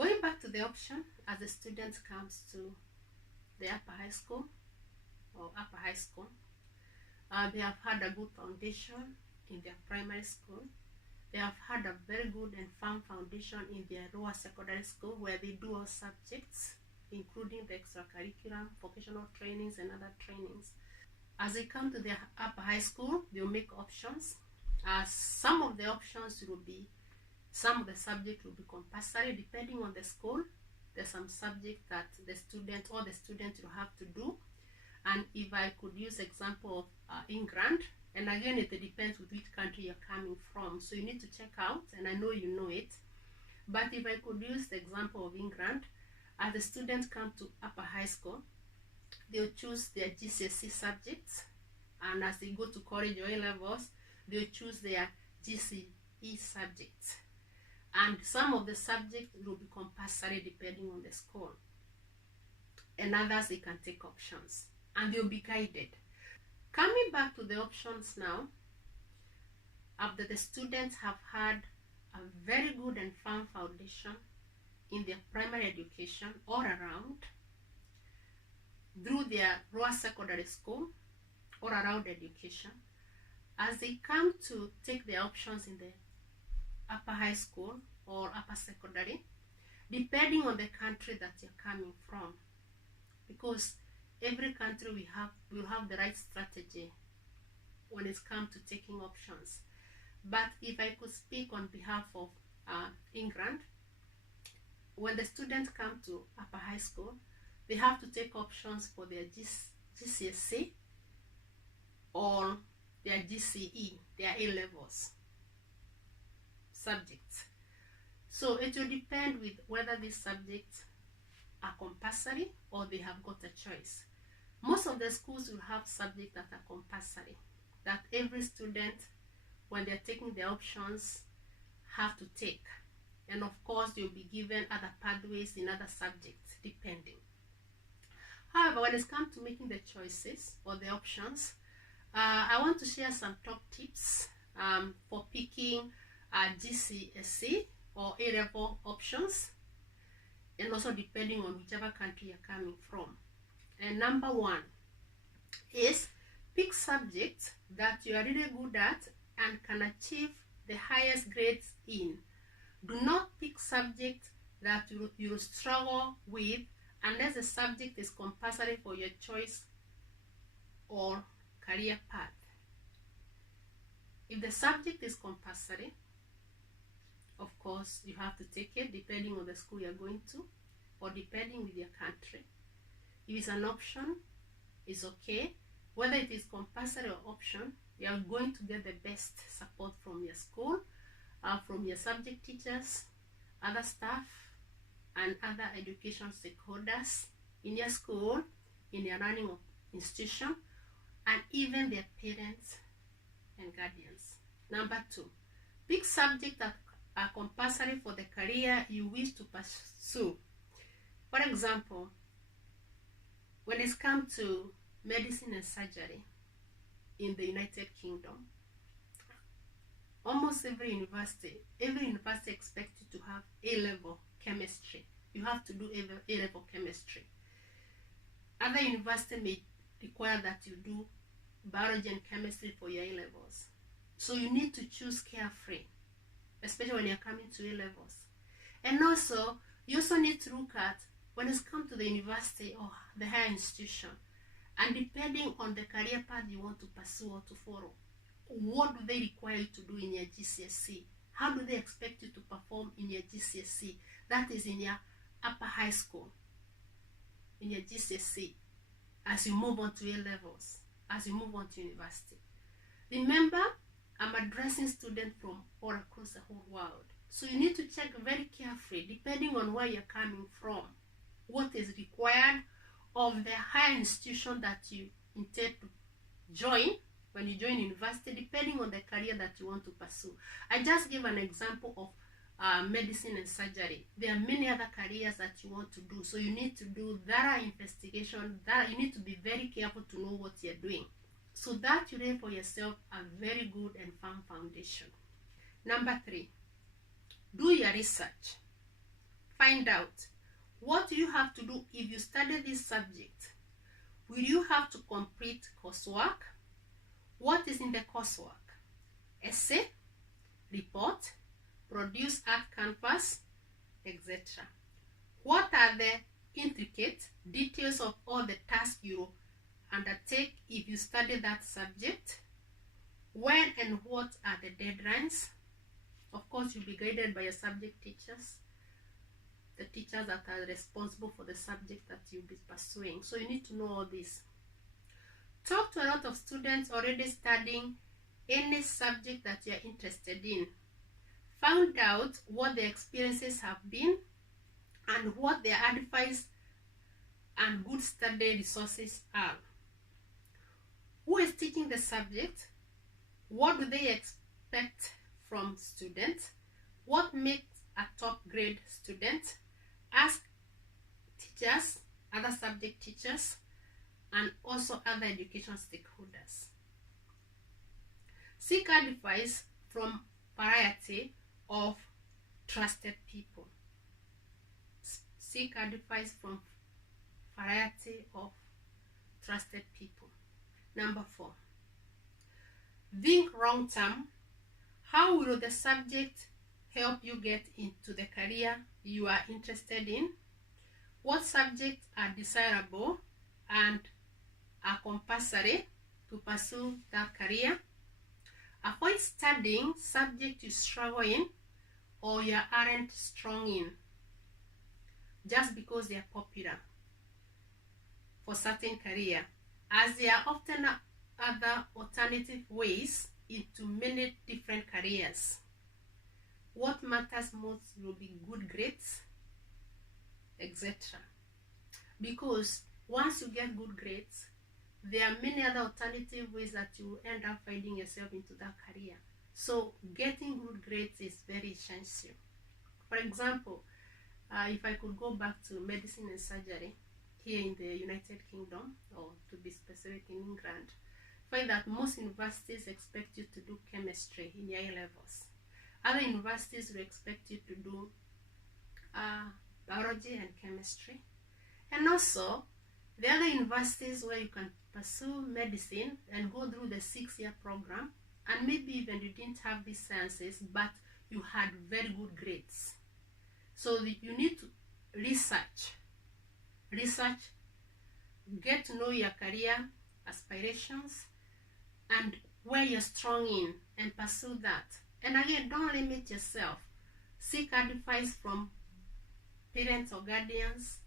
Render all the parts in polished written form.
Going back to the option, as the student comes to the upper high school, they have had a good foundation in their primary school. They have had a very good and firm foundation in their lower secondary school, where they do all subjects, including the extracurriculum, vocational trainings, and other trainings. As they come to their upper high school, they'll make options. Some of the options will be, some of the subjects will be compulsory depending on the school. There's some subject that the student will have to do. And if I could use example of England, and again it depends with which country you're coming from, so you need to check out, and I know you know it. But if I could use the example of England, as the students come to upper high school, they'll choose their GCSE subjects, and as they go to college or A-levels, they'll choose their GCE subjects. And some of the subjects will be compulsory depending on the school, and others they can take options, and they'll be guided. Coming back to the options now, after the students have had a very good and firm foundation in their primary education all around, through their lower secondary school, all around education, as they come to take their options in the upper high school or upper secondary, depending on the country that you're coming from, because every country will have the right strategy when it comes to taking options. But if I could speak on behalf of England, when the students come to upper high school, they have to take options for their GCSE or their GCE, their A-levels subjects. So it will depend with whether these subjects are compulsory or they have got a choice. Most of the schools will have subjects that are compulsory, that every student, when they're taking their options, have to take. And of course, they'll be given other pathways in other subjects, depending. However, when it comes to making the choices or the options, I want to share some top tips for picking GCSE or A-level options, and also depending on whichever country you're coming from. And number one is pick subjects that you are really good at and can achieve the highest grades in. Do not pick subjects that you struggle with unless the subject is compulsory for your choice or career path. If the subject is compulsory, of course, you have to take it depending on the school you're going to or depending with your country. If it's an option, it's okay. Whether it is compulsory or option, you are going to get the best support from your school, from your subject teachers, other staff, and other education stakeholders in your school, in your learning institution, and even their parents and guardians. Number two, pick subjects that are compulsory for the career you wish to pursue. For example, when it comes to medicine and surgery in the United Kingdom, almost every university expects you to have A-level chemistry. You have to do A-level chemistry. Other universities may require that you do biology and chemistry for your A-levels. So you need to choose carefully, especially when you're coming to A-levels. And also, you also need to look at when it's come to the university or the higher institution, and depending on the career path you want to pursue or to follow, what do they require you to do in your GCSE? How do they expect you to perform in your GCSE? That is in your upper high school, in your GCSE, as you move on to A-levels, as you move on to university. Remember, I'm addressing students from all across the whole world. So you need to check very carefully, depending on where you're coming from, what is required of the higher institution that you intend to join when you join university, depending on the career that you want to pursue. I just gave an example of medicine and surgery. There are many other careers that you want to do, so you need to do thorough investigation. You need to be very careful to know what you're doing, so that you lay for yourself a very good and firm foundation. Number three, do your research. find out what you have to do if you study this subject. Will you have to complete coursework? What is in the coursework? Essay, report, produce art canvas, etc. What are the intricate details of all the tasks you undertake if you study that subject? When and what are the deadlines? Of course, you'll be guided by your subject teachers, the teachers that are responsible for the subject that you'll be pursuing. So you need to know all this. Talk to a lot of students already studying any subject that you're interested in. Find out what their experiences have been and what their advice and good study resources are. Who is teaching the subject? What do they expect from students? What makes a top grade student? Ask teachers, other subject teachers, and also other education stakeholders. Seek advice from variety of trusted people. Seek advice from variety of trusted people. Number 4. Think long term. How will the subject help you get into the career you are interested in? What subjects are desirable and are compulsory to pursue that career? Avoid studying subjects you struggle in or you aren't strong in just because they are popular for certain career, as there are often other alternative ways into many different careers. What matters most will be good grades, etc. Because once you get good grades, there are many other alternative ways that you end up finding yourself into that career. So getting good grades is very essential. For example, if I could go back to medicine and surgery here in the United Kingdom, or to be specific in England, find that most universities expect you to do chemistry in your A-levels. Other universities will expect you to do biology and chemistry. And also, the other universities where you can pursue medicine and go through the 6-year program, and maybe even you didn't have these sciences, but you had very good grades. So you need to research, get to know your career aspirations and where you're strong in, and pursue that. And again, don't limit yourself. Seek advice from parents or guardians,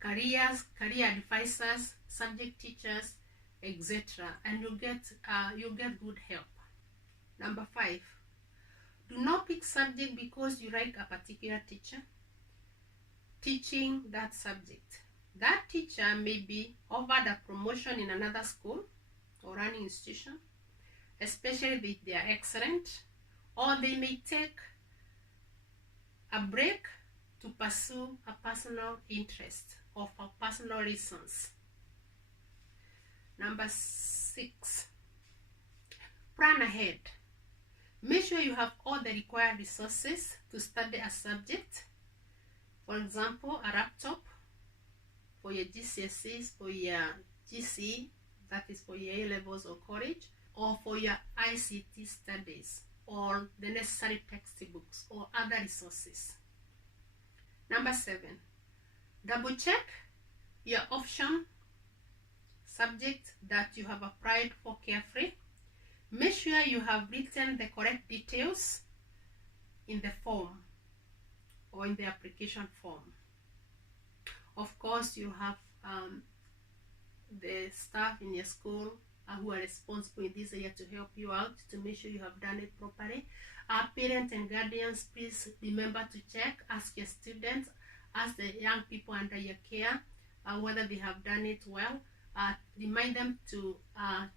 career advisors, subject teachers, etc. And you'll get good help. Number 5. Do not pick subject because you like a particular teacher teaching that subject. That teacher may be offered a promotion in another school or running institution, especially if they are excellent, or they may take a break to pursue a personal interest or for personal reasons. Number 6. Plan ahead. Make sure you have all the required resources to study a subject. For example, a laptop for your GCSEs, for your GCE, that is for your A-levels or college, or for your ICT studies, or the necessary textbooks or other resources. Number 7. Double check your option subject that you have applied for carefully. Make sure you have written the correct details in the form or in the application form. Of course, you have the staff in your school who are responsible in this area to help you out to make sure you have done it properly. Parents and guardians, please remember to check, ask your students, ask the young people under your care whether they have done it well. Remind them to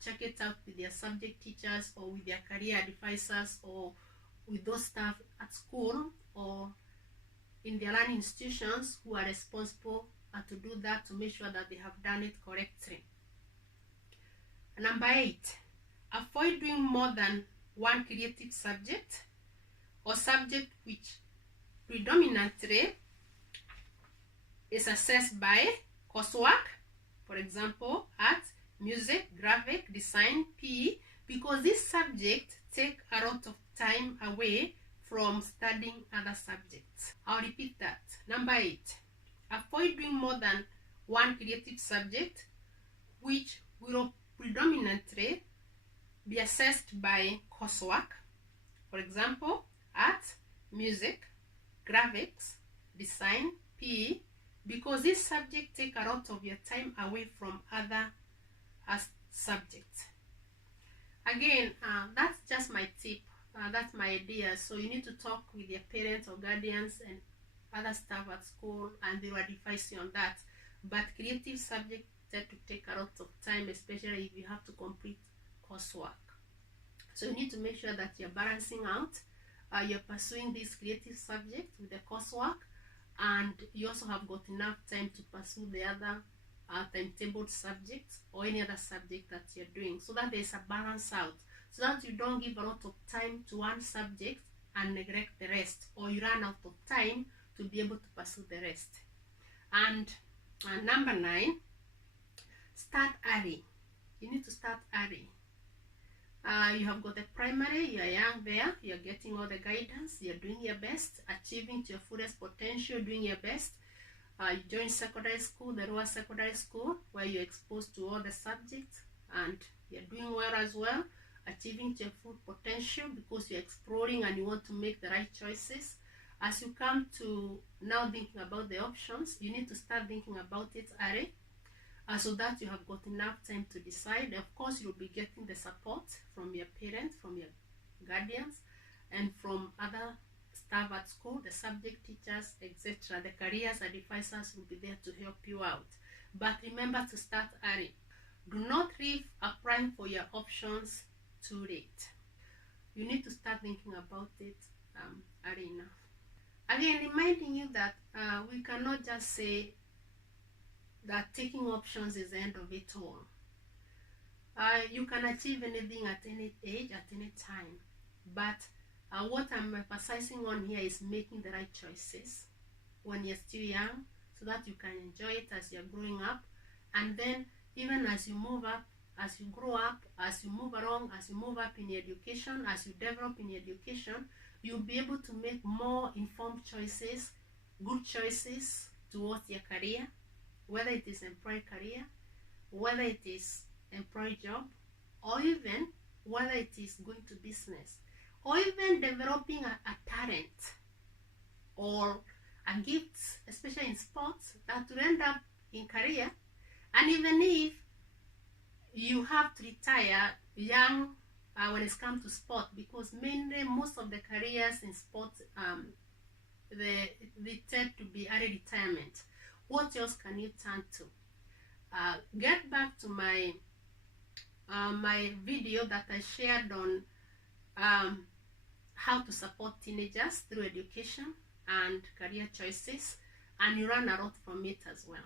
check it out with their subject teachers or with their career advisors or with those staff at school or in their learning institutions who are responsible to do that, to make sure that they have done it correctly. Number 8, avoid doing more than one creative subject or subject which predominantly is assessed by coursework, for example, art, music, graphic, design, PE, because these subjects take a lot of time away from studying other subjects. I'll repeat that. Number 8, avoid doing more than one creative subject, which will predominantly be assessed by coursework, for example, art, music, graphics, design, PE, because these subjects take a lot of your time away from other subjects. Again, that's just my tip. That's my idea. So you need to talk with your parents or guardians and other staff at school, and they will advise you on that. But creative subjects tend to take a lot of time, especially if you have to complete coursework. So you need to make sure that you're balancing out. You're pursuing this creative subject with the coursework, and you also have got enough time to pursue the other timetabled subjects or any other subject that you're doing, so that there's a balance out, so that you don't give a lot of time to one subject and neglect the rest, or you run out of time to be able to pursue the rest. And number 9, start early. You need to start early. You have got the primary, you are young there, you're getting all the guidance, you're doing your best, achieving to your fullest potential, doing your best. You join secondary school, the lower secondary school, where you're exposed to all the subjects, and you're doing well as well, achieving to your full potential, because you're exploring and you want to make the right choices. As you come to now thinking about the options, you need to start thinking about it early, so that you have got enough time to decide. Of course, you'll be getting the support from your parents, from your guardians, and from other staff at school, the subject teachers, etc. The careers advisors will be there to help you out. But remember to start early. Do not leave applying for your options too late. You need to start thinking about it early enough. Again, reminding you that we cannot just say that taking options is the end of it all. You can achieve anything at any age, at any time. But what I'm emphasizing on here is making the right choices when you're still young, so that you can enjoy it as you're growing up. And then even as you move up, as you grow up, as you move along, as you move up in your education, as you develop in your education, you'll be able to make more informed choices, good choices towards your career, whether it is employed career, whether it is employed job, or even whether it is going to business, or even developing a talent or a gift, especially in sports, that will end up in career. And even if you have to retire young when it comes to sport, because mainly most of the careers in sports, they tend to be early retirement. What else can you turn to? Get back to my my video that I shared on how to support teenagers through education and career choices, and you learn a lot from it as well.